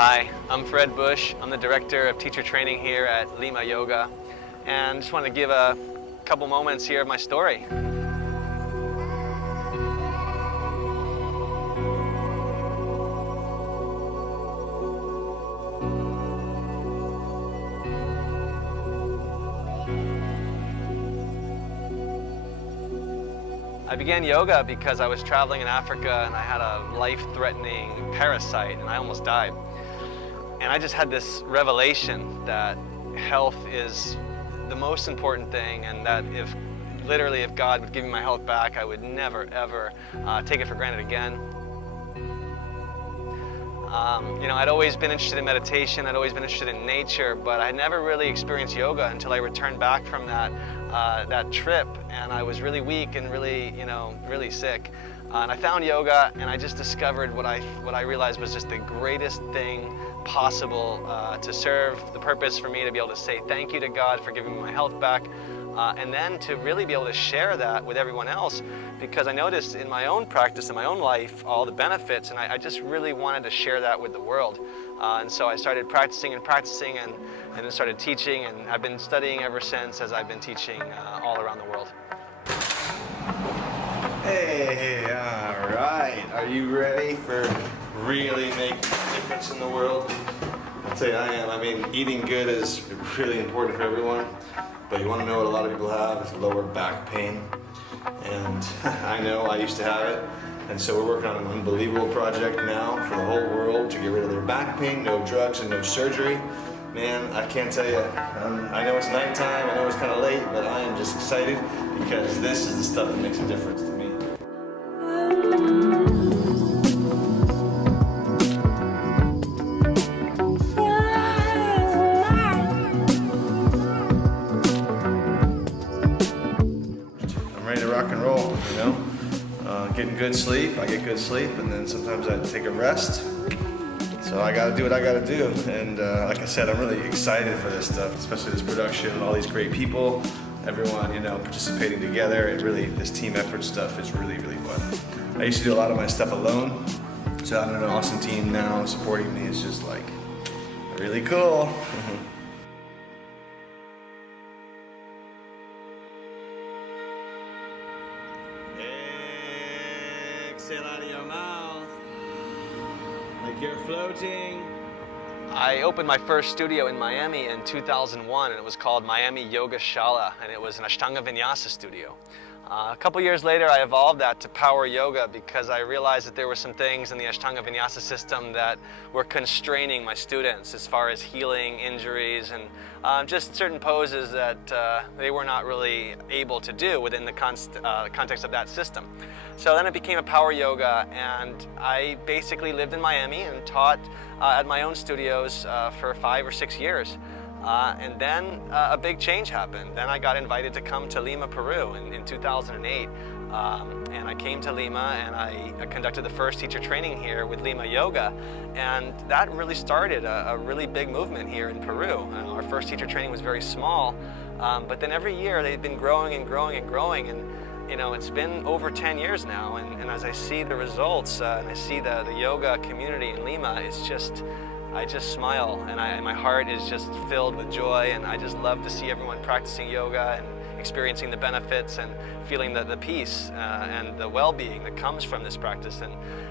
Hi, I'm Fred Busch. I'm the Director of Teacher Training here at Lima Yoga, and just wanted to give a couple moments here of my story. I began yoga because I was traveling in Africa and I had a life-threatening parasite and I almost died. And I just had this revelation that health is the most important thing, and that if God would give me my health back, I would never ever take it for granted again. I'd always been interested in meditation, I'd always been interested in nature, but I had never really experienced yoga until I returned back from that trip, and I was really weak and really sick. And I found yoga, and I just discovered what I realized was just the greatest thing possible to serve the purpose for me to be able to say thank you to God for giving me my health back, and then to really be able to share that with everyone else, because I noticed in my own practice, in my own life, all the benefits, and I just really wanted to share that with the world. And so I started practicing and then started teaching, and I've been studying ever since as I've been teaching all around the world. Hey, all right. Are you ready for really make a difference in the world? I'll tell you, I am. I mean, eating good is really important for everyone, but you want to know what a lot of people have is lower back pain. And I know I used to have it. And so we're working on an unbelievable project now for the whole world to get rid of their back pain, no drugs and no surgery. Man, I can't tell you, I know it's nighttime, I know it's kind of late, but I am just excited because this is the stuff that makes a difference to me. I'm ready to rock and roll, getting good sleep, I get good sleep, and then sometimes I take a rest. So I gotta do what I gotta do, and like I said, I'm really excited for this stuff, especially this production and all these great people, everyone, participating together. It really, this team effort stuff is really, really fun. I used to do a lot of my stuff alone, so having an awesome team now supporting me is just like really cool. Exhale out of your mouth. Like you're floating. I opened my first studio in Miami in 2001, and it was called Miami Yoga Shala, and it was an Ashtanga Vinyasa studio. A couple years later, I evolved that to Power Yoga because I realized that there were some things in the Ashtanga Vinyasa system that were constraining my students as far as healing injuries and just certain poses that they were not really able to do within the context of that system. So then it became a Power Yoga, and I basically lived in Miami and taught at my own studios for 5 or 6 years. And then a big change happened. Then I got invited to come to Lima, Peru in 2008. And I came to Lima and I conducted the first teacher training here with Lima Yoga. And that really started a really big movement here in Peru. Our first teacher training was very small, but then every year they've been growing and growing and growing. And it's been over 10 years now. And as I see the results and I see the yoga community in Lima, I just smile, and my heart is just filled with joy, and I just love to see everyone practicing yoga and experiencing the benefits and feeling the peace and the well-being that comes from this practice.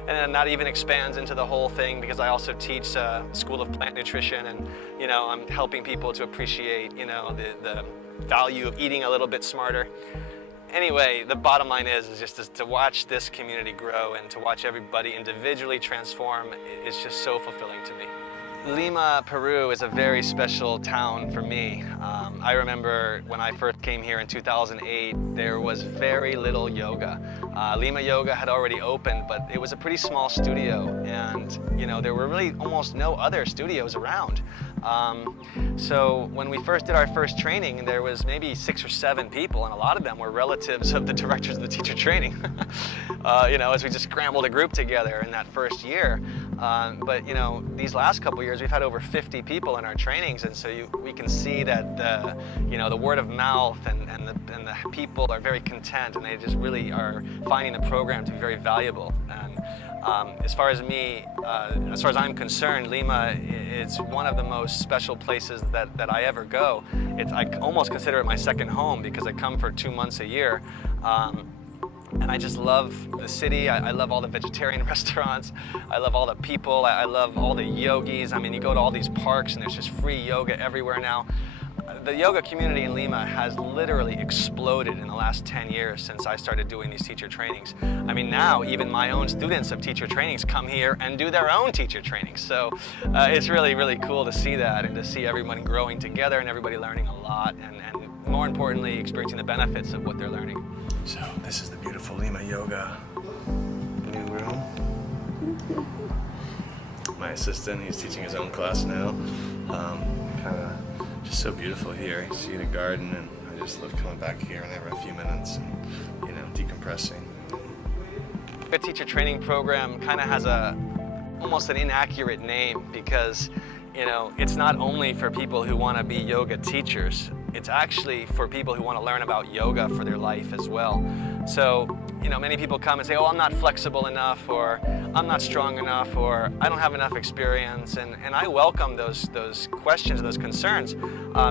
And that even expands into the whole thing because I also teach School of Plant Nutrition, and I'm helping people to appreciate the value of eating a little bit smarter. Anyway, the bottom line is just to watch this community grow and to watch everybody individually transform is just so fulfilling to me. Lima, Peru is a very special town for me. I remember when I first came here in 2008, there was very little yoga. Lima Yoga had already opened, but it was a pretty small studio, and there were really almost no other studios around. So when we first did our first training, there was maybe 6 or 7 people, and a lot of them were relatives of the directors of the teacher training. As we just scrambled a group together in that first year. But these last couple years, we've had over 50 people in our trainings, and so we can see that the word of mouth and the people are very content, and they just really are finding the program to be very valuable. And As far as I'm concerned, Lima is one of the most special places that I ever go. I almost consider it my second home because I come for 2 months a year. And I just love the city. I love all the vegetarian restaurants. I love all the people. I love all the yogis. I mean, you go to all these parks and there's just free yoga everywhere now. The yoga community in Lima has literally exploded in the last 10 years since I started doing these teacher trainings. I mean, now even my own students of teacher trainings come here and do their own teacher trainings. So it's really, really cool to see that and to see everyone growing together and everybody learning a lot and more importantly, experiencing the benefits of what they're learning. So this is the beautiful Lima Yoga new room. My assistant, he's teaching his own class now. Kind of just so beautiful here. You see the garden, and I just love coming back here whenever a few minutes and, you know, decompressing. The teacher training program kind of has almost an inaccurate name because, you know, it's not only for people who want to be yoga teachers. It's actually for people who want to learn about yoga for their life as well. So, you know, many people come and say, oh, I'm not flexible enough, or I'm not strong enough, or I don't have enough experience. And I welcome those questions, those concerns,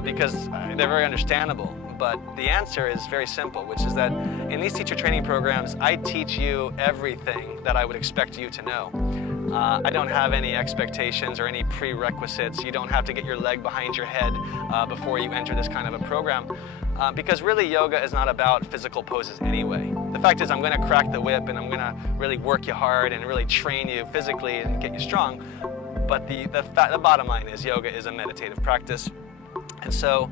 because they're very understandable. But the answer is very simple, which is that in these teacher training programs, I teach you everything that I would expect you to know. I don't have any expectations or any prerequisites. You don't have to get your leg behind your head before you enter this kind of a program. Because really yoga is not about physical poses anyway. The fact is I'm going to crack the whip and I'm going to really work you hard and really train you physically and get you strong. But the bottom line is yoga is a meditative practice. And so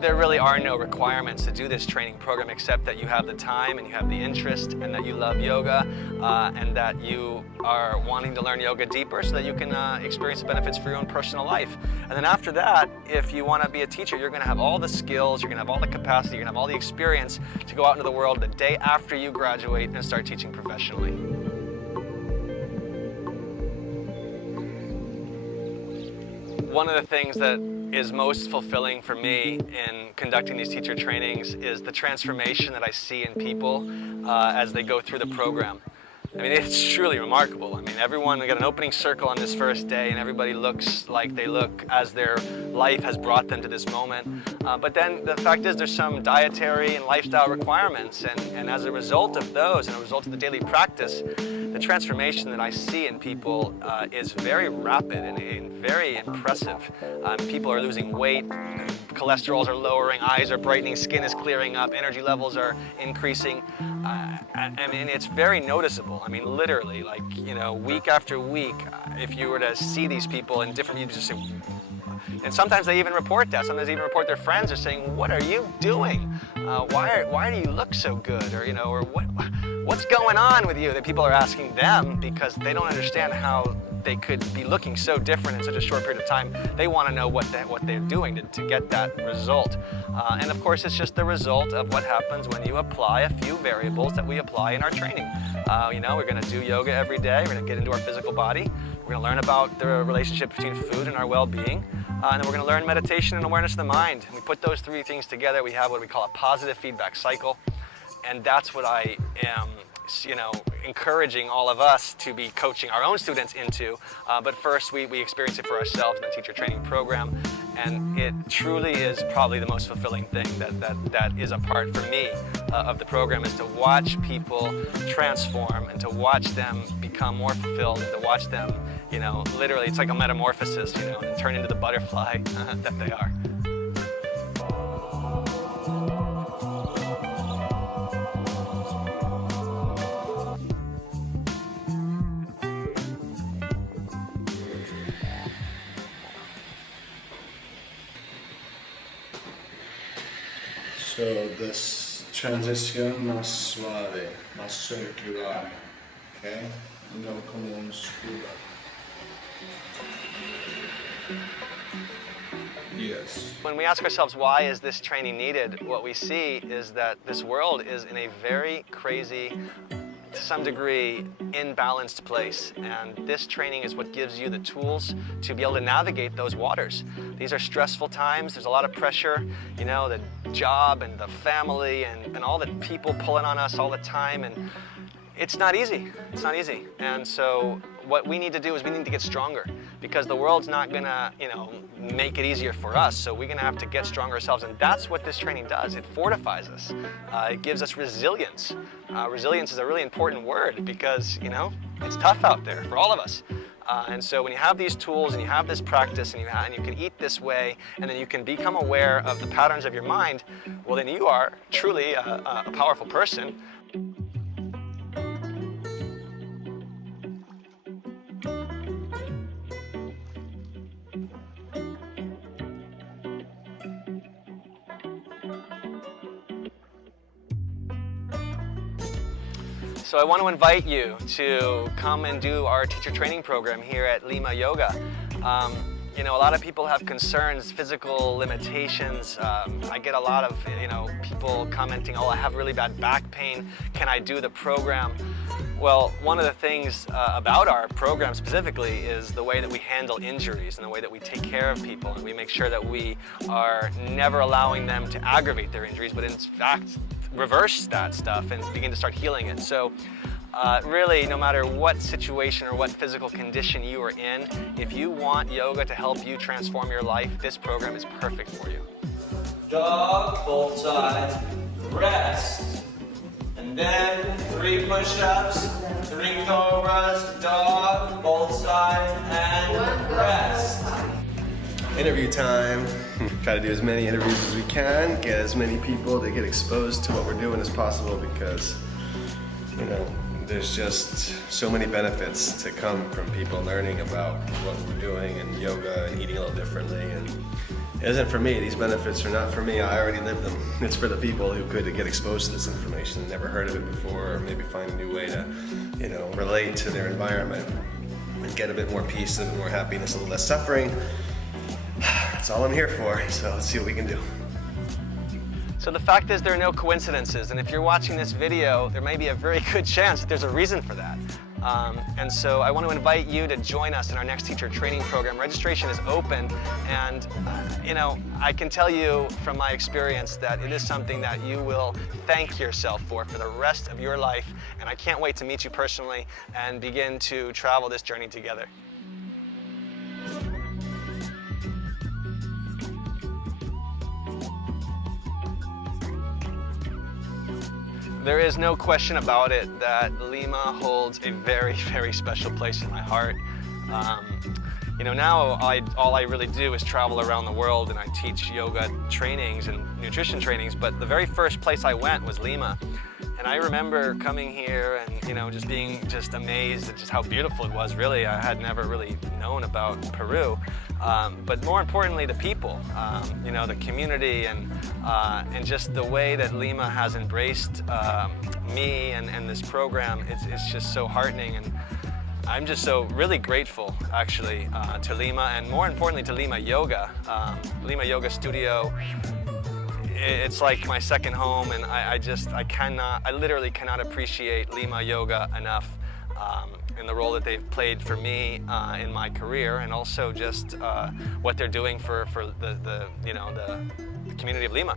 there really are no requirements to do this training program except that you have the time and you have the interest and that you love yoga and that you are wanting to learn yoga deeper so that you can experience the benefits for your own personal life. And then after that, if you want to be a teacher, you're going to have all the skills, you're going to have all the capacity, you're going to have all the experience to go out into the world the day after you graduate and start teaching professionally. One of the things that is most fulfilling for me in conducting these teacher trainings is the transformation that I see in people as they go through the program. I mean, it's truly remarkable. I mean, everyone, we got an opening circle on this first day and everybody looks like they look as their life has brought them to this moment. But then the fact is there's some dietary and lifestyle requirements, and as a result of those and a result of the daily practice, the transformation that I see in people is very rapid and very impressive. People are losing weight, cholesterols are lowering, eyes are brightening, skin is clearing up, energy levels are increasing. I mean, it's very noticeable. I mean, literally, like, you know, week after week, if you were to see these people in different, you just say, and sometimes they even report that. Sometimes they even report their friends are saying, "What are you doing? Why do you look so good?" Or, you know, or what's going on with you? That people are asking them because they don't understand how they could be looking so different in such a short period of time. They want to know what they're doing to get that result. And of course, it's just the result of what happens when you apply a few variables that we apply in our training. You know, we're going to do yoga every day. We're going to get into our physical body. We're going to learn about the relationship between food and our well-being. And then we're going to learn meditation and awareness of the mind. And we put those three things together. We have what we call a positive feedback cycle. And that's what I am, you know, encouraging all of us to be coaching our own students into. But first, we experience it for ourselves in the teacher training program. And it truly is probably the most fulfilling thing that is a part for me of the program, is to watch people transform and to watch them become more fulfilled and to watch them, you know, literally, it's like a metamorphosis, you know, and turn into the butterfly that they are. So this transition más suave, más circular, okay? No como un scuba. Yes. When we ask ourselves, why is this training needed, what we see is that this world is in a very crazy, to some degree, imbalanced place. And this training is what gives you the tools to be able to navigate those waters. These are stressful times. There's a lot of pressure, you know, the job and the family and all the people pulling on us all the time. And It's not easy. It's not easy. And so what we need to do is we need to get stronger, because the world's not gonna, make it easier for us. So we're gonna have to get stronger ourselves, and that's what this training does. It fortifies us. It gives us resilience. Resilience is a really important word because, it's tough out there for all of us. And so when you have these tools and you have this practice and you can eat this way, and then you can become aware of the patterns of your mind, well, then you are truly a powerful person. So I want to invite you to come and do our teacher training program here at Lima Yoga. A lot of people have concerns, physical limitations. I get a lot of, people commenting, oh, I have really bad back pain. Can I do the program? Well, one of the things about our program specifically is the way that we handle injuries and the way that we take care of people, and we make sure that we are never allowing them to aggravate their injuries, but in fact reverse that stuff and begin to start healing it. So really, no matter what situation or what physical condition you are in, if you want yoga to help you transform your life, this program is perfect for you. Dog, both sides, rest. And then 3 push-ups, 3 cobras, dog, both sides, and rest. Interview time. Try to do as many interviews as we can, get as many people to get exposed to what we're doing as possible, because, there's just so many benefits to come from people learning about what we're doing and yoga and eating a little differently. And it isn't for me. These benefits are not for me. I already live them. It's for the people who could get exposed to this information and never heard of it before, or maybe find a new way to, relate to their environment and get a bit more peace, a bit more happiness, a little less suffering. That's all I'm here for, so let's see what we can do. So the fact is, there are no coincidences, and if you're watching this video, there may be a very good chance that there's a reason for that. And so I want to invite you to join us in our next teacher training program. Registration is open, and I can tell you from my experience that it is something that you will thank yourself for the rest of your life, and I can't wait to meet you personally and begin to travel this journey together. There is no question about it that Lima holds a very, very special place in my heart. Now all I really do is travel around the world, and I teach yoga trainings and nutrition trainings, but the very first place I went was Lima. And I remember coming here and, just being amazed at just how beautiful it was, really. I had never really known about Peru. But more importantly, the people, the community, and just the way that Lima has embraced me and this program. It's just so heartening, and I'm just so really grateful, actually, to Lima, and more importantly to Lima Yoga. Lima Yoga Studio, it's like my second home, and I literally cannot appreciate Lima Yoga enough. And the role that they've played for me in my career, and also just what they're doing for the community of Lima.